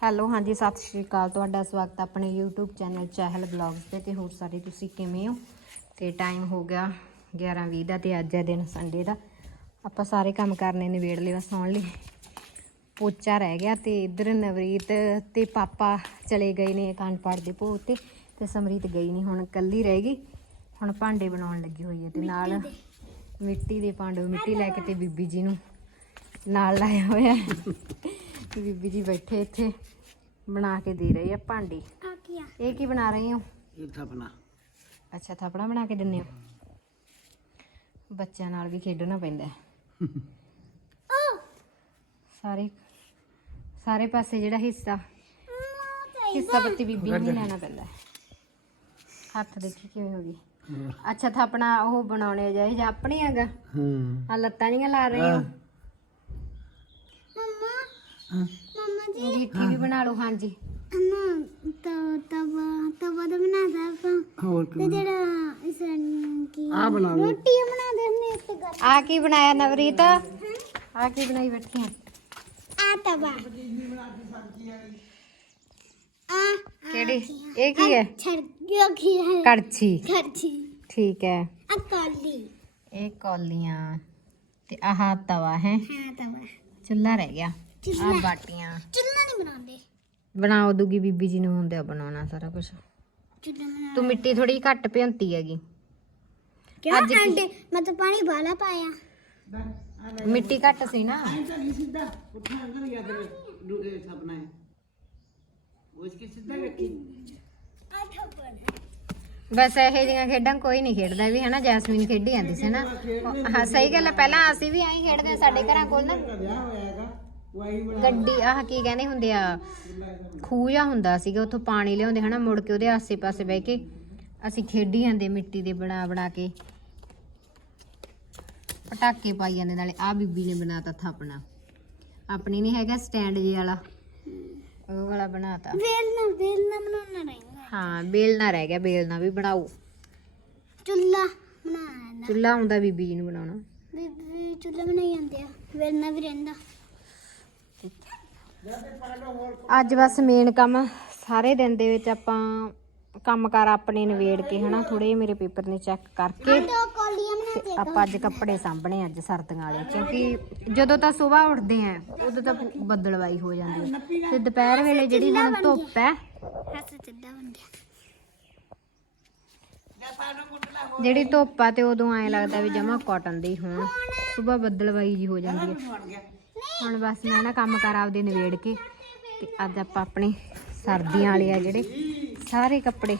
Hello ਹਾਂਜੀ ਸਤਿ ਸ਼੍ਰੀ ਅਕਾਲ। ਤੁਹਾਡਾ ਸਵਾਗਤ ਆਪਣੇ YouTube ਚੈਨਲ ਚਾਹਲ ਬਲੌਗਸ ਤੇ। ਤੇ ਹੋਰ ਸਾਰੇ ਤੁਸੀਂ ਕਿਵੇਂ ਹੋ? ਤੇ ਟਾਈਮ ਹੋ ਗਿਆ 11:20 ਦਾ ਤੇ ਅੱਜ ਹੈ ਦਿਨ ਸੰਡੇ ਦਾ। ਆਪਾਂ ਸਾਰੇ ਕੰਮ ਕਰਨੇ ਨਿਬੇੜ ਲਏ ਬਸ ਸੌਣ ਲਈ। ਪੋਚਾ ਰਹਿ ਗਿਆ ਤੇ ਇਧਰ ਨਵਰੀਤ ਤੇ ਪਾਪਾ ਚਲੇ ਗਏ ਨੇ ਪਾਠ ਦੇ ਭੋਗ ਤੇ ਤੇ ਸਮਰੀਤ ਗਈ ਨਹੀਂ ਹੁਣ ਕੱਲੀ ਰਹਿ ਗਈ। ਹੁਣ ਭਾਂਡੇ ਬਣਾਉਣ ਲੱਗੀ ਹੋਈ ਹੈ ਤੇ ਨਾਲ ਮਿੱਟੀ ਦੇ ਭਾਂਡੇ ਮਿੱਟੀ ਲੈ ਕੇ ਤੇ ਬੀਬੀ ਜੀ ਨੂੰ ਨਾਲ ਲਾਇਆ ਹੋਇਆ ਬੀਬੀ ਜੀ ਬੈਠੇ ਇੱਥੇ ਬਣਾ ਕੇ ਦੇ ਰਹੇ ਆ ਭਾਂਡੇ। ਆ ਕੀ ਆ ਇਹ ਕੀ ਬਣਾ ਰਹੇ ਹੋ? ਇਹ ਅੱਛਾ ਥਾਪੜਾ ਬਣਾ ਕੇ ਦਿੰਨੇ ਹੋ? ਬੱਚਿਆਂ ਨਾਲ ਵੀ ਖੇਡਣਾ ਪੈਂਦਾ ਹੈ। ਸਾਰੇ ਸਾਰੇ ਪਾਸੇ ਜਿਹੜਾ ਹਿੱਸਾ ਹਿੱਸਾ ਪੱਤੀ ਬੀਬੀ ਨੂੰ ਹੀ ਲੈਣਾ ਪੈਂਦਾ ਹੈ। ਹੱਥ ਦੇਖੀ ਕਿਵੇਂ ਹੋ ਗਈ? ਅੱਛਾ ਥਾਪਣਾ ਉਹ ਬਣਾਉਣੇ ਜਾਏ ਜਾਂ ਆਪਣੇ ਹੈਗਾ ਹੂੰ। ਆ ਲੱਤਾਂ ਜੀਆਂ ਲਾ ਰਹੇ ਹੋ? ਹਾਂ। ਮੰਮਾ ਜੀ। ਅੰਗੀਠੀ ਵੀ ਬਣਾ ਲਓ ਹਾਂਜੀ। ਅਮਾ ਤਵਾ ਤਵਾ ਤਵਾ ਦਾ ਬਣਾਦਾ ਆਪਾਂ। ਹੋਰ ਤੇ ਕੀ ਜਿਹੜਾ ਇਸ ਕੀ ਆ ਬਣਾ ਲਓ। ਰੋਟੀ ਬਣਾਦੇ ਹੁੰਦੇ ਉੱਤੇ ਗੱਲ ਆ ਕੀ ਬਣਾਇਆ ਨਵਰੀਤ? ਆ ਕੀ ਬਣਾਈ ਬੈਠੀ ਆ? ਆ ਤਵਾ। ਆ ਕਿਹੜੀ? ਇਹ ਕੀ ਹੈ? ਛੜਕਿਓ ਕੀ ਹੈ ਕੜਛੀ। ਖਰਚੀ ਠੀਕ ਹੈ। ਆ ਕਾਲੀ। ਇਹ ਕੌਲੀਆਂ ਤੇ ਆਹ ਤਵਾ ਹੈ। ਹਾਂ ਤਵਾ। ਚੁੱਲ੍ਹਾ ਰਹਿ ਗਿਆ। ਆ ਬਾਟੀਆਂ ਚੁੱਲ੍ਹਾ ਨਹੀਂ ਬਣਾਉਂਦੇ ਬਣਾਓ ਦੂਗੀ ਬੀਬੀ ਜੀ ਨੂੰ ਹੁੰਦੇ ਬਣਾਉਣਾ ਸਾਰਾ ਕੁਝ ਚੁੱਲ੍ਹਾ ਬਣਾ ਤੂੰ ਮਿੱਟੀ ਥੋੜੀ ਘੱਟ ਭਿਉਂਤੀ ਹੈਗੀ ਕਿਉਂ ਅੱਜ ਕੀ- ਆਂਡੇ ਮੈਂ ਤਾਂ ਪਾਣੀ ਬਾਲਾ ਪਾਇਆ ਮਿੱਟੀ ਘੱਟ ਸੀ ਨਾ ਆਠੋ ਪਰ ਬਸ ਇਹੋ ਜਿਹੀਆਂ ਖੇਡਾਂ ਕੋਈ ਨਹੀਂ ਖੇਡਦਾ ਵੀ ਹਨਾ ਜੈਸਮੀਨ ਖੇਡੀ ਜਾਂਦੀ ਸੀ ਨਾ ਹਾਂ ਸਹੀ ਗੱਲ ਹੈ ਪਹਿਲਾਂ ਅਸੀਂ ਵੀ ਐਂ ਖੇਡਦੇ ਹਾਂ, ਸਾਡੇ ਘਰਾਂ ਕੋਲ ਨਾ ਗੱਡੀ ਆਹ ਕੀ ਕਹਿੰਦੇ ਹੁੰਦੇ ਆ ਖੂਹ ਜਿਹਾ ਹੁੰਦਾ ਸੀਗਾ ਉੱਥੋਂ ਪਾਣੀ ਲਿਆਉਂਦੇ ਹਨਾ ਮੁੜ ਕੇ ਉਹਦੇ ਆਸੇ-ਪਾਸੇ ਬਹਿ ਕੇ ਅਸੀਂ ਖੇਡੀ ਜਾਂਦੇ ਮਿੱਟੀ ਦੇ ਬਣਾ ਬਣਾ ਕੇ। ਪਟਾਕੇ ਪਾਈ ਜਾਂਦੇ ਨਾਲੇ ਆ ਬੀਬੀ ਨੇ ਬਣਾਤਾ ਥਾਪਣਾ। ਆਪਣੀ ਨਹੀਂ ਹੈਗਾ ਸਟੈਂਡ ਜੇ ਵਾਲਾ। ਉਹ ਵਾਲਾ ਬਣਾਤਾ। ਵੇਲ ਨਾ ਵੇਲ ਨਾ ਬਣਾਉਣਾ ਰਹੇਗਾ ਹਾਂ ਬੇਲਣਾ ਰਹਿ ਗਿਆ ਬੇਲਣਾ ਵੀ ਬਣਾਓ। ਚੁੱਲਾ ਬਣਾਉਣਾ ਚੁੱਲ੍ਹਾ ਆਉਂਦਾ ਬੀਬੀ ਜੀ ਨੂੰ ਬਣਾਉਣਾ। ਬੀਬੀ ਚੁੱਲਾ ਬਣਾਈ ਜਾਂਦੇ ਆ ਵੇਲ ਨਾ ਵੀ ਰਹਿੰਦਾ। ਅੱਜ ਬਸ ਮੇਨ ਕੰਮ ਸਾਰੇ ਦਿਨ ਦੇ ਵਿੱਚ ਆਪਾਂ ਕੰਮ ਕਰ ਆਪਣੇ ਨਿਬੇੜ ਕੇ ਹਨਾ ਥੋੜੇ ਮੇਰੇ ਪੇਪਰ ਨੇ ਚੈੱਕ ਕਰਕੇ ਤੇ ਆਪਾਂ ਅੱਜ ਕੱਪੜੇ ਸਾਂਭਣੇ ਅੱਜ ਸਰਦੀਆਂ ਵਾਲੇ ਕਿਉਂਕਿ ਜਦੋਂ ਤਾਂ ਸਵੇਰ ਉੱਠਦੇ ਆ ਉਦੋਂ ਤਾਂ ਬੱਦਲਵਾਈ ਹੋ ਜਾਂਦੀ ਹੈ ਤੇ ਦੁਪਹਿਰ ਵੇਲੇ ਜਿਹੜੀ ਹੁਣ ਧੁੱਪ ਹੈ ਜਿਹੜੀ ਧੁੱਪ ਆ ਤੇ ਉਦੋਂ ਐਂ ਲੱਗਦਾ ਵੀ ਜਮਾ ਕਾਟਨ ਦੇ ਹੋਣ ਸਵੇਰ ਬੱਦਲਵਾਈ ਜੀ ਹੋ ਜਾਂਦੀ ਹੈ ਹੁਣ ਬਸ ਮੈਂ ਨਾ ਕੰਮ ਕਰ ਆਪਦੇ ਨਿਬੇੜ ਕੇ ਤੇ ਅੱਜ ਆਪਾਂ ਆਪਣੇ ਸਰਦੀਆਂ ਵਾਲੇ ਆ ਜਿਹੜੇ, ਸਾਰੇ ਕੱਪੜੇ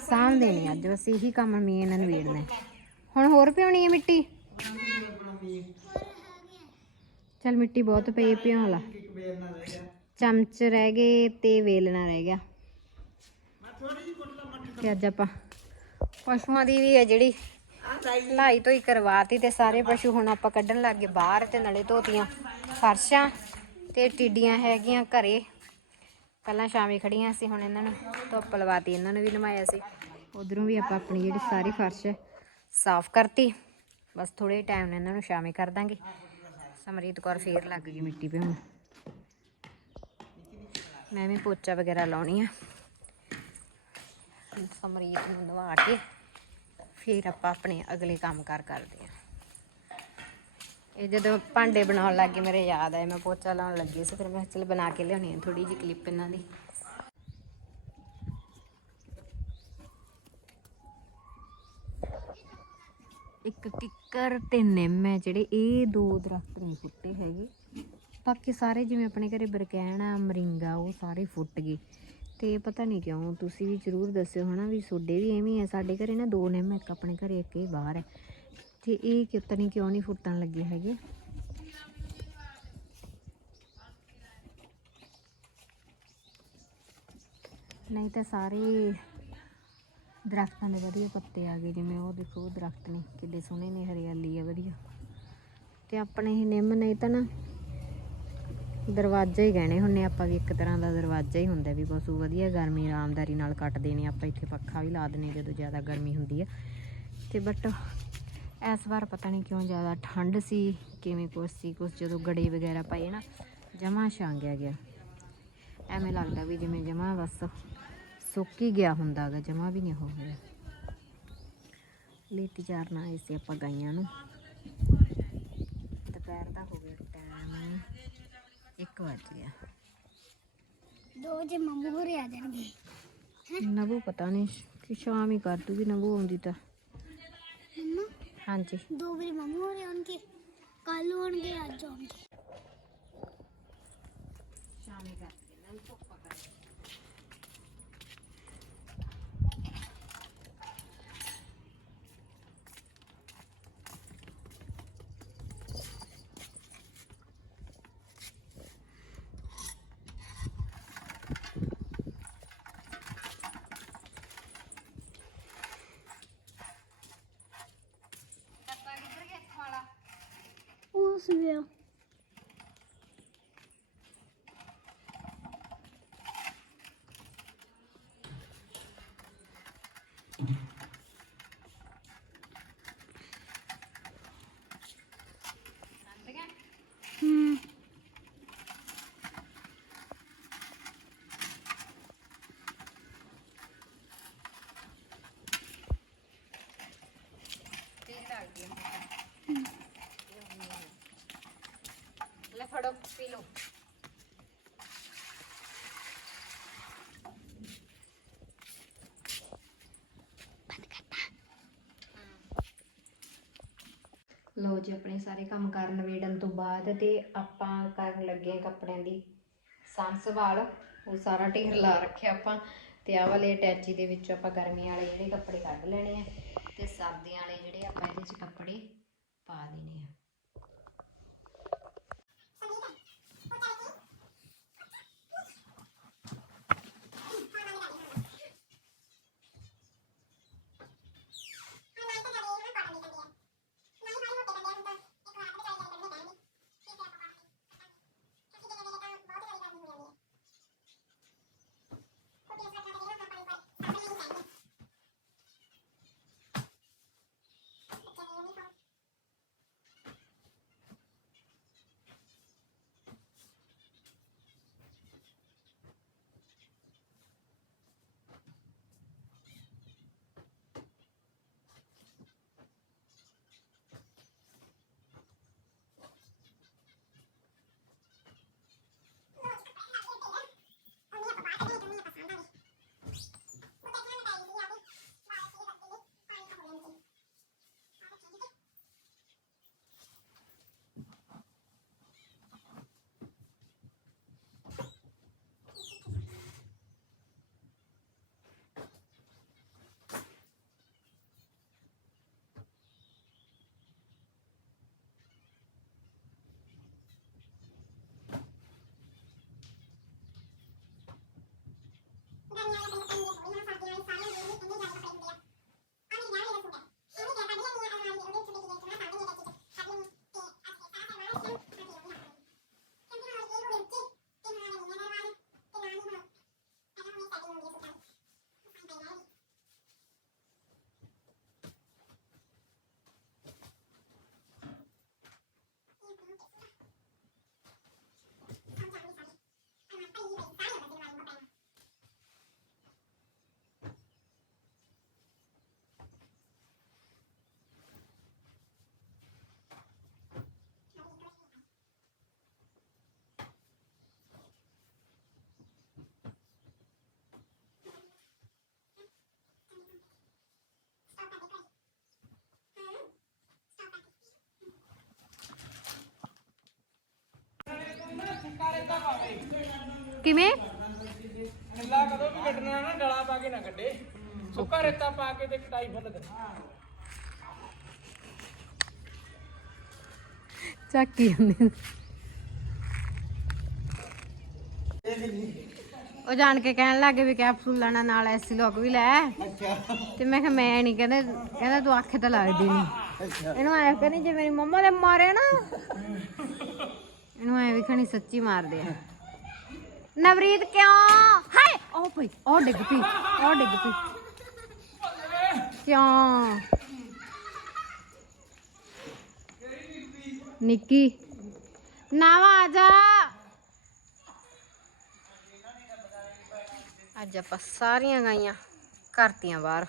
ਸਾਂਭਦੇ ਨੇ ਅੱਜ, ਬਸ ਇਹੀ ਕੰਮ ਮੇਨ ਨਿਬੇੜਨਾ ਹੁਣ ਹੋਰ ਪਿਉਣੀ ਹੈ ਮਿੱਟੀ? ਚਲ ਮਿੱਟੀ ਬਹੁਤ ਪਈ ਹੈ, ਪਿਉਣ ਲਾ ਚਮਚ ਰਹਿ ਗਏ ਤੇ ਵੇਲਣਾ ਰਹਿ ਗਿਆ। ਤੇ ਅੱਜ ਆਪਾਂ ਪਸ਼ੂਆਂ ਦੀ ਵੀ ਹੈ ਜਿਹੜੀ ਲਾਈ ਤੋਂ ਹੀ ਕਰਵਾਤੀ ਤੇ ਸਾਰੇ ਪਸ਼ੂ ਹੁਣ ਆਪਾਂ ਕੱਢਣ ਲੱਗ ਗਏ ਬਾਹਰ ਤੇ ਨਲੇ ਧੋਤੀਆਂ ਫਰਸ਼ਾਂ ਤੇ ਟਿੱਡੀਆਂ ਹੈਗੀਆਂ ਘਰੇ। ਪਹਿਲਾਂ ਸ਼ਾਮੀ ਖੜੀਆਂ ਸੀ ਹੁਣ ਇਹਨਾਂ ਨੂੰ ਧੁੱਪ ਲਵਾਤੀ ਇਹਨਾਂ ਨੂੰ ਵੀ ਨਮਾਇਆ ਸੀ। ਉਧਰੋਂ ਵੀ ਆਪਾਂ ਆਪਣੀ ਜਿਹੜੀ ਸਾਰੀ ਫਰਸ਼ ਹੈ ਸਾਫ਼ ਕਰਤੀ। ਬਸ ਥੋੜੇ ਟਾਈਮ ਨਾਲ ਇਹਨਾਂ ਨੂੰ ਸ਼ਾਮੀ ਕਰ ਦਾਂਗੇ। ਸਮਰੀਤ ਕੌਰ ਫੇਰ ਲੱਗ ਗਈ ਮਿੱਟੀ ਪਿਉਣ ਮੈਂ ਵੀ ਪੋਚਾ ਵਗੈਰਾ ਲਾਉਣੀ ਆ। ਸਮਰੀਤ ਨੂੰ ਨਵਾ ਕੇ। ਫਿਰ ਆਪਾਂ ਆਪਣੇ ਅਗਲੇ ਕੰਮ ਕਾਰ ਕਰਦੇ ਆ ਇਹ ਜਦੋਂ ਭਾਂਡੇ ਬਣਾਉਣ ਲੱਗੇ ਮੇਰੇ ਯਾਦ ਆਇਆ ਮੈਂ ਪੋਚਾ ਲਾਉਣ ਲੱਗੀ ਸੀ, ਫਿਰ ਮੈਂ ਕਿਹਾ ਚੱਲ ਬਣਾ ਕੇ ਲਿਆਉਣੀ ਆ ਥੋੜੀ ਜਿਹੀ ਕਲਿੱਪ ਇਹਨਾਂ ਦੀ। ਇੱਕ ਕਿੱਕਰ ਤੇ ਨਿੰਮ ਹੈ ਜਿਹੜੇ ਇਹ ਦੋ ਦਰਖਤ ਨਹੀਂ ਫੁੱਟੇ ਹੈਗੇ। ਬਾਕੀ ਸਾਰੇ ਜਿਵੇਂ ਆਪਣੇ ਘਰੇ ਬਰਕੈਣਾ ਮਰਿੰਗਾ, ਉਹ ਸਾਰੇ ਫੁੱਟ ਗਏ। ਤੇ ਪਤਾ ਨਹੀਂ ਕਿਉਂ ਤੁਸੀਂ ਵੀ ਜ਼ਰੂਰ ਦੱਸਿਓ ਹਨਾ ਵੀ ਤੁਹਾਡੇ ਵੀ ਐਵੇਂ ਹੈ ਸਾਡੇ ਘਰੇ ਨਾ ਦੋ ਨਿੰਮ ਇੱਕ ਆਪਣੇ ਘਰੇ, ਇੱਕ ਹੀ ਬਾਹਰ ਹੈ। ਤੇ ਇਹ ਕਿ ਨਹੀਂ ਕਿਉਂ ਨਹੀਂ ਫੁੱਟਣ ਲੱਗੇ ਹੈਗੇ? ਨਹੀਂ ਤਾਂ ਸਾਰੇ ਦਰਖਤਾਂ ਦੇ ਵਧੀਆ ਪੱਤੇ ਆ ਗਏ ਜਿਵੇਂ ਉਹ ਦੇਖੋ, ਉਹ ਦਰਖਤ ਨੇ, ਕਿੱਡੇ ਸੋਹਣੇ ਨੇ, ਹਰਿਆਲੀ ਆ, ਵਧੀਆ। ਤੇ ਆਪਣੇ ਇਹ ਨਿੰਮ ਨਹੀਂ ਤਾਂ ਨਾ ਦਰਵਾਜ਼ਾ ਹੀ ਗਹਿਣੇ ਹੁੰਨੇ ਆਪਾਂ ਵੀ ਇੱਕ ਤਰ੍ਹਾਂ ਦਾ ਦਰਵਾਜ਼ਾ ਹੀ ਹੁੰਦਾ ਵੀ ਪਸ਼ੂ ਵਧੀਆ ਗਰਮੀ, ਆਰਾਮਦਾਰੀ ਨਾਲ ਕੱਟਦੇ ਨੇ, ਆਪਾਂ ਇੱਥੇ ਪੱਖਾ ਵੀ ਲਾ ਦਿੰਨੇ ਜਦੋਂ ਜ਼ਿਆਦਾ ਗਰਮੀ ਹੁੰਦੀ ਆ। ਤੇ ਬਟ ਇਸ ਵਾਰ ਪਤਾ ਨਹੀਂ ਕਿਉਂ ਜ਼ਿਆਦਾ ਠੰਡ ਸੀ, ਕਿਵੇਂ ਕੁਛ ਸੀ, ਕੁਛ ਜਦੋਂ ਗੜੇ ਵਗੈਰਾ ਪਏ ਨਾ, ਜਮਾ ਛਾਂਗਿਆ ਗਿਆ। ਐਵੇਂ ਲੱਗਦਾ ਵੀ ਜਿਵੇਂ ਜਮਾ ਬਸ ਸੁੱਕ ਹੀ ਗਿਆ ਹੁੰਦਾਗਾ, ਜਮਾ ਵੀ ਨਹੀਂ ਹੋ ਗਿਆ। ਲੇਟੀ ਚਾਰਨਾ ਆਏ ਸੀ ਆਪਾਂ ਗਾਈਆਂ ਨੂੰ। ਦੁਪਹਿਰ ਦਾ ਹੋ ਗਿਆ ਟਾਈਮ 1 ਵਜ ਗਿਆ ਦੋ ਜੇ ਮੰਮੂ ਹੋਰੇ ਆ ਜਾਣਗੇ। ਨਬੂ ਪਤਾ ਨਹੀਂ ਕਿ ਸ਼ਾਮ ਹੀ ਕਰ ਦੂਗੀ ਨਬੂ ਆਉਂਦੀ ਤਾਂ। ਮੰਮਾ? ਹਾਂਜੀ। ਦੋ ਵਾਰੀ ਮੰਮੂ ਹੋਰੇ ਆਉਣਗੇ ਕੱਲ ਆਉਣਗੇ ਅੱਜ ਆਉਣਗੇ। ਸ਼ਾਮ ਹੀ ਕਰ ਉਹ ਸਵੇਰ ਹੂੰ ਫੜੋ ਪੀ ਲਓ ਲੋ ਜੀ, ਆਪਣੇ ਸਾਰੇ ਕੰਮ ਕਰਨ ਵੇੜਨ ਤੋਂ ਬਾਅਦ ਤੇ ਆਪਾਂ ਕਰਨ ਲੱਗੇ ਹਾਂ ਕੱਪੜਿਆਂ ਦੀ ਸਾਂਭ ਸੰਭਾਲ। ਉਹ ਸਾਰਾ ਢੇਰ ਲਾ ਰੱਖਿਆ ਆਪਾਂ ਤੇ ਆਹ ਵਾਲੇ ਅਟੈਚੀ ਦੇ ਵਿੱਚ ਆਪਾਂ ਗਰਮੀ ਵਾਲੇ ਜਿਹੜੇ ਕੱਪੜੇ ਕੱਢ ਲੈਣੇ ਆ ਤੇ ਸਰਦੀਆਂ ਵਾਲੇ ਜਿਹੜੇ ਆਪਾਂ ਇਹਦੇ 'ਚ ਕੱਪੜੇ ਪਾ ਦੇਣੇ ਆ। ਕਿਵੇਂ? ਲਾ ਕਦੋਂ ਵੀ ਕੱਢਣਾ ਨਾ ਡਲਾ ਪਾ ਕੇ ਨਾ ਕੱਢੇ। ਸੁੱਕਾ ਰੇਤਾ ਪਾ ਕੇ ਤੇ ਕਟਾਈ ਫੁੱਲ ਦੇ ਚੱਕੀ ਹੁੰਦੀ ਉਹ ਜਾਣ ਕੇ ਕਹਿਣ ਲੱਗੇ ਵੀ ਕੈਪਸੂਲ ਲੈਣਾ ਨਾਲ ਐਸੀ ਲੋਕ ਵੀ ਲੈ। ਤੇ ਮੈਂ ਕਿਹਾ ਮੈਂ ਨਹੀਂ ਕਹਿੰਦੇ ਕਹਿੰਦਾ ਤੂੰ ਆਖੇ ਤਾਂ ਲੱਗਦੀ ਨਹੀਂ ਇਹਨੂੰ ਐ ਕਹਿੰਦੀ ਜੇ ਮੇਰੀ ਮੰਮਾ ਦੇ ਮਾਰੇ ਨਾ ਇਹਨੂੰ ਐ ਵੀ ਖਣੀ ਸੱਚੀ ਮਾਰਦੇ ਆ। ਨਵਰੀਤ ਕਿਉਂ? ਹਾਏ! ਉਹ ਪਈ ਉਹ ਡਿੱਗ ਪਈ ਉਹ ਡਿੱਗ ਪਈ। ਕਿਉਂ? ਨਿੱਕੀ, ਨਾਵਾ ਆ ਜਾ। ਅੱਜ ਆਪਾਂ ਸਾਰੀਆਂ ਗਾਈਆਂ ਕਰਤੀਆਂ ਬਾਹਰ।